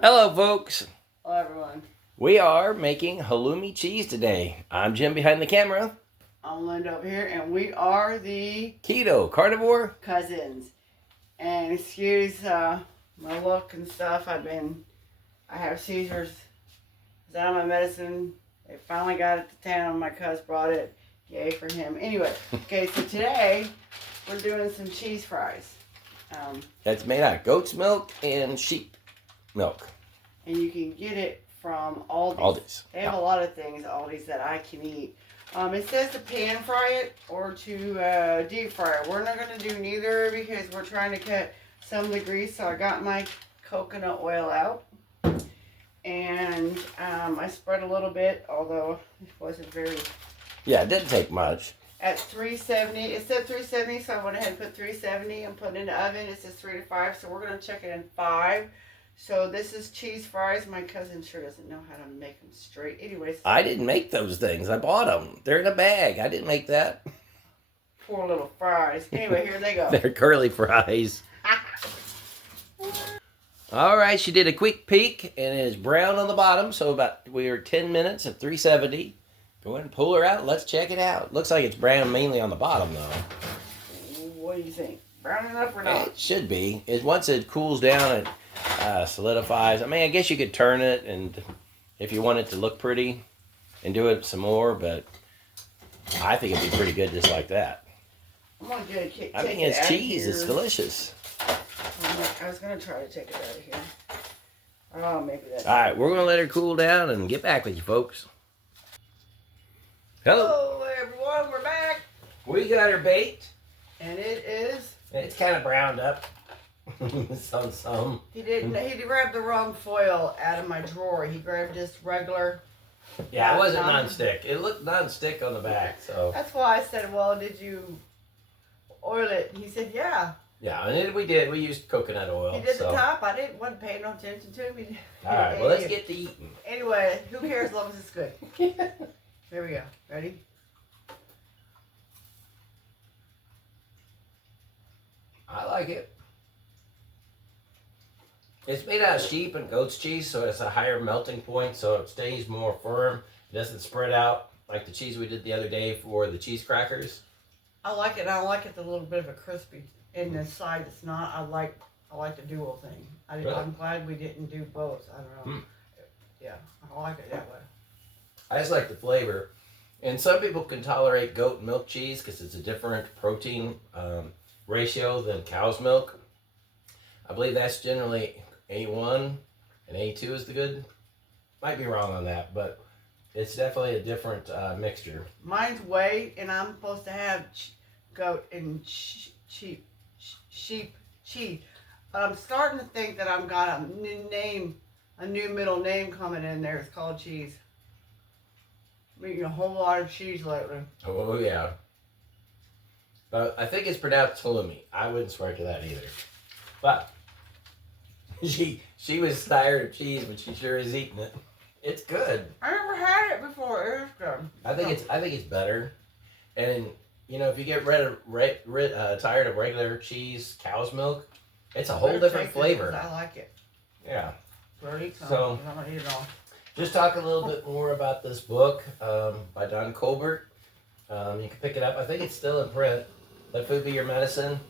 Hello, folks. Hello, everyone. We are making halloumi cheese today. I'm Jim behind the camera. I'm Linda over here, and we are the Keto Carnivore cousins. And excuse my look and stuff. I have seizures. It's out of my medicine. They finally got it to town. My cousin brought it. Yay for him. Anyway, okay, so today we're doing some cheese fries. That's made out of goat's milk and sheep milk. And you can get it from Aldis. Aldis. They have a lot of things, Aldis, that I can eat. It says to pan fry it or to deep fry it. We're not going to do neither because we're trying to cut some of the grease. So I got my coconut oil out. And I spread a little bit, although it wasn't very... Yeah, it didn't take much. At 370. It said 370, so I went ahead and put 370 and put it in the oven. It says 3 to 5, so we're going to check it in 5. So this is cheese fries. My cousin sure doesn't know how to make them straight. Anyways. I didn't make those things. I bought them. They're in a bag. I didn't make that. Poor little fries. Anyway, here they go. They're curly fries. All right, she did a quick peek, and it is brown on the bottom. So we are 10 minutes at 370. Go ahead and pull her out. Let's check it out. Looks like it's brown mainly on the bottom, though. What do you think? Brown enough or not? It should be. Once it cools down, it solidifies. I mean, I guess you could turn it, and if you want it to look pretty, and do it some more. But I think it'd be pretty good just like that. I'm gonna get a kick. I mean, it's cheese. It's delicious. I was gonna try to take it out of here. Oh, maybe that's. All right, we're gonna let her cool down and get back with you, folks. Hello, everyone. We're back. We got her baked. And it is. It's kind of browned up. some. He grabbed the wrong foil out of my drawer. He grabbed just regular. Yeah, it wasn't non-stick. It looked non-stick on the back, so. That's why I said, well, did you oil it? He said, yeah. Yeah, and we did. We used coconut oil. He did the top. Wasn't paying no attention to him. All right, well, let's get to eating. Anyway, who cares as long as it's good. Here we go. Ready? I like it. It's made out of sheep and goat's cheese, so it's a higher melting point, so it stays more firm. It doesn't spread out like the cheese we did the other day for the cheese crackers. I like it. I like it a little bit of a crispy in the side. It's not. I like the dual thing. Really? I'm glad we didn't do both. I don't know. Yeah, I like it that way. I just like the flavor. And some people can tolerate goat milk cheese because it's a different protein ratio than cow's milk. I believe that's generally A1 and A2 is the good. Might be wrong on that, but it's definitely a different mixture. Mine's whey, and I'm supposed to have goat and sheep cheese. But I'm starting to think that I've got a new middle name coming in there. It's called cheese. I'm eating a whole lot of cheese lately. Oh, yeah. But I think it's pronounced halloumi. I wouldn't swear to that either. But she was tired of cheese, but she sure is eating it. It's good. I never had it before. It is good. I think it's better. And if you get tired of regular cheese, cow's milk, it's a whole different flavor. I like it. Yeah. Ready? So I'm gonna eat it all. Just talk a little bit more about this book by Don Colbert. You can pick it up. I think it's still in print. Let Food Be Your Medicine.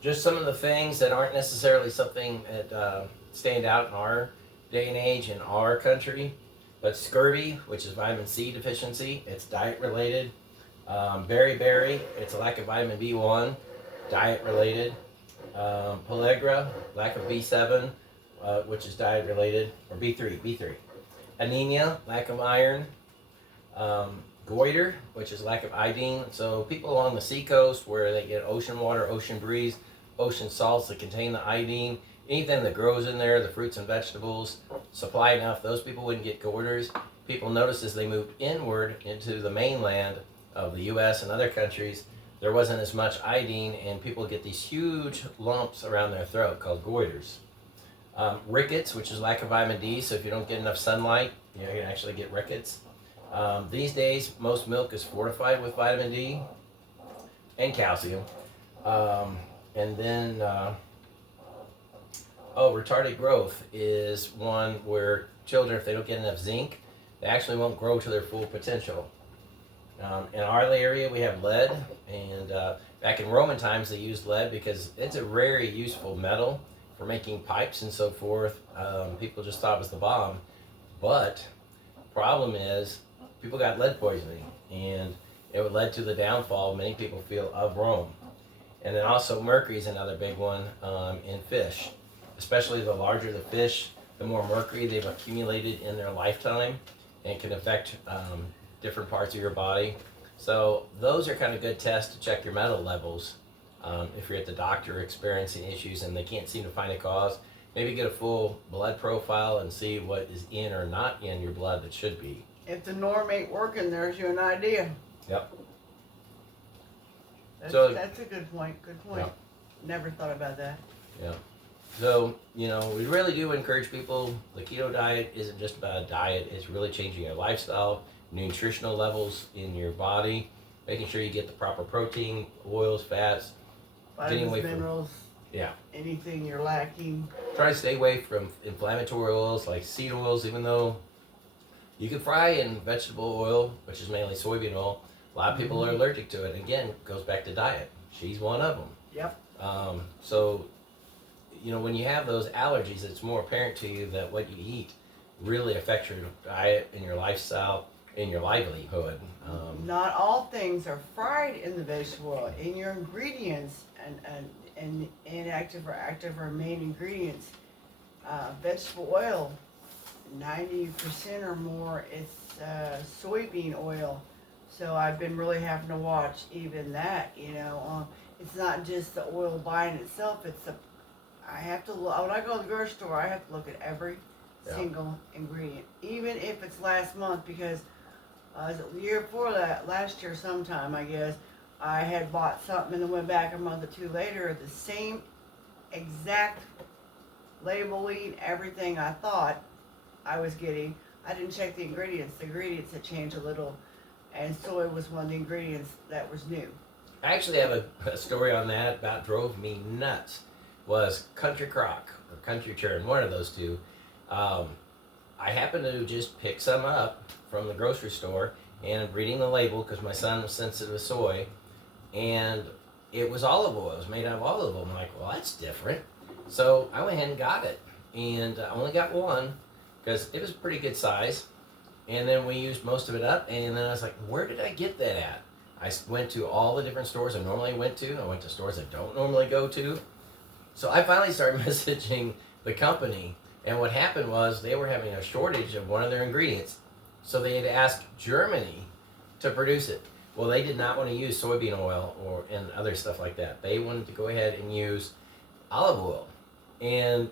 Just some of the things that aren't necessarily something that stand out in our day and age in our country. But scurvy, which is vitamin C deficiency, it's diet related. Beriberi, it's a lack of vitamin B1, diet related. Pellagra, lack of B7, which is diet related, or B3. Anemia, lack of iron. Goiter, which is lack of iodine. So people along the seacoast where they get ocean water, ocean breeze, ocean salts that contain the iodine, anything that grows in there, the fruits and vegetables, supply enough, those people wouldn't get goiters. People noticed as they moved inward into the mainland of the U.S. and other countries, there wasn't as much iodine, and people get these huge lumps around their throat called goiters. Rickets, which is lack of vitamin D, so if you don't get enough sunlight, you can actually get rickets. These days, most milk is fortified with vitamin D and calcium. And then Oh, retarded growth is one where children, if they don't get enough zinc, they actually won't grow to their full potential. In our area, we have lead, and back in Roman times, they used lead because it's a very useful metal for making pipes and so forth. People just thought it was the bomb, but problem is people got lead poisoning, and it led to the downfall, many people feel, of Rome. And then also mercury is another big one in fish. Especially the larger the fish, the more mercury they've accumulated in their lifetime, and can affect different parts of your body. So those are kind of good tests to check your metal levels. If you're at the doctor experiencing issues and they can't seem to find a cause, maybe get a full blood profile and see what is in or not in your blood that should be. If the norm ain't working, there's you an idea. Yep. That's a good point. Good point. Yep. Never thought about that. Yeah. So, we really do encourage people. The keto diet isn't just about a diet. It's really changing your lifestyle, nutritional levels in your body, making sure you get the proper protein, oils, fats. Vitamins, minerals. Yeah. Anything you're lacking. Try to stay away from inflammatory oils like seed oils, even though you can fry in vegetable oil, which is mainly soybean oil. A lot of people are allergic to it. Again, it goes back to diet. She's one of them. Yep. So, when you have those allergies, it's more apparent to you that what you eat really affects your diet and your lifestyle and your livelihood. Not all things are fried in the vegetable oil. In your ingredients and inactive or active or main ingredients, vegetable oil, 90% or more is soybean oil. So I've been really having to watch even that. It's not just the oil by in itself. I have to look, when I go to the grocery store, I have to look at every single ingredient, even if it's last month, because the year before that, last year sometime, I guess, I had bought something and then went back a month or two later, the same exact labeling, everything I thought I was getting. I didn't check the ingredients. The ingredients had changed a little, and soy was one of the ingredients that was new. I actually have a story on that about drove me nuts. Was Country Crock or Country Churn, one of those two. I happened to just pick some up from the grocery store and reading the label because my son was sensitive to soy, and it was olive oil. It was made out of olive oil. I'm like, well, that's different. So I went ahead and got it, and I only got one because it was a pretty good size. And then we used most of it up, and then I was like, where did I get that at? I went to all the different stores I normally went to. I went to stores I don't normally go to. So I finally started messaging the company, and what happened was they were having a shortage of one of their ingredients, so they had asked Germany to produce it. Well, they did not want to use soybean oil and other stuff like that. They wanted to go ahead and use olive oil, and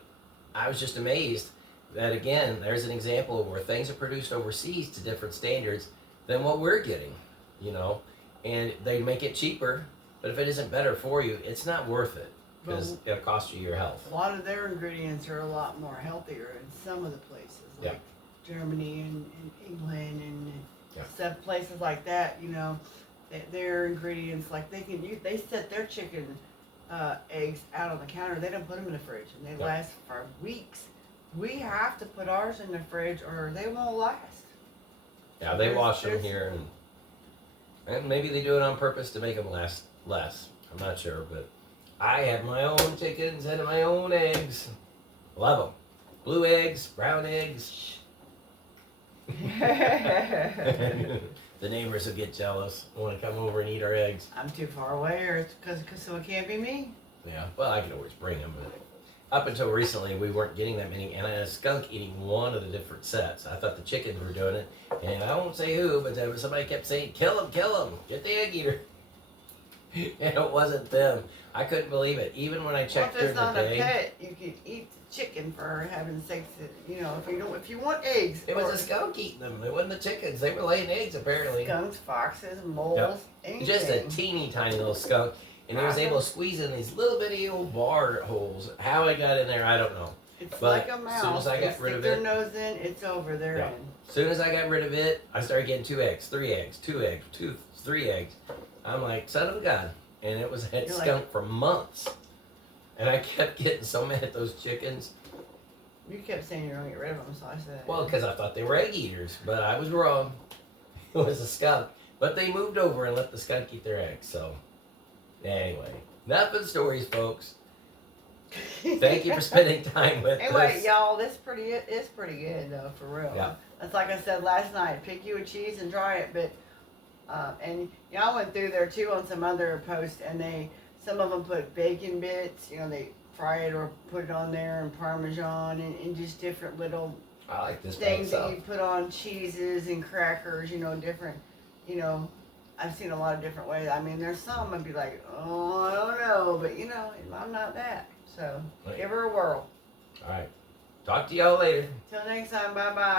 I was just amazed that, again, there's an example of where things are produced overseas to different standards than what we're getting, and they make it cheaper, but if it isn't better for you, it's not worth it. Because it'll cost you your health. A lot of their ingredients are a lot more healthier in some of the places, like Germany and England and stuff, places like that. Their ingredients, like they set their chicken eggs out on the counter. They don't put them in the fridge, and they last for weeks. We have to put ours in the fridge, or they won't last. Yeah, they wash them here, and maybe they do it on purpose to make them last less. I'm not sure, but. I have my own chickens and my own eggs. Love them. Blue eggs, brown eggs. The neighbors will get jealous, want to come over and eat our eggs. I'm too far away, or it's because so it can't be me. Yeah, well, I can always bring them, but up until recently, we weren't getting that many, and I had a skunk eating one of the different sets. I thought the chickens were doing it, and I won't say who, but then somebody kept saying, kill him, get the egg eater. And it wasn't them. I couldn't believe it. Even when I checked during the day. Well, if it's not a pet, you can eat the chicken for having sakes. If you want eggs. It was a skunk eating them. It wasn't the chickens. They were laying eggs apparently. Skunks, foxes, moles, anything. Just a teeny tiny little skunk, and he was able to squeeze in these little bitty old bar holes. How I got in there, I don't know. It's like a mouse. As soon as I got rid of it, their nose in, it's over. They're in. As soon as I got rid of it, I started getting 2 eggs, 3 eggs, 2 eggs, 3 eggs. I'm like, son of a gun. And it was that skunk for months. And I kept getting so mad at those chickens. You kept saying you're gonna get rid of them, so I said. Well, because I thought they were egg eaters, but I was wrong. It was a skunk. But they moved over and let the skunk eat their eggs. So, anyway, enough of the stories, folks. Thank you for spending time with Anyway, us. y'all, it's pretty good though, for real. Yeah. That's like I said last night. Pick you a cheese and try it, but and y'all went through there too on some other posts, and some of them put bacon bits. They fry it or put it on there, and Parmesan, and just different little I like this by things that itself. you put on cheeses and crackers. Different. I've seen a lot of different ways. I mean, there's some I'd be like, oh, I don't know, but I'm not that. So Right. give her a whirl. All right. Talk to y'all later. Till next time, bye bye.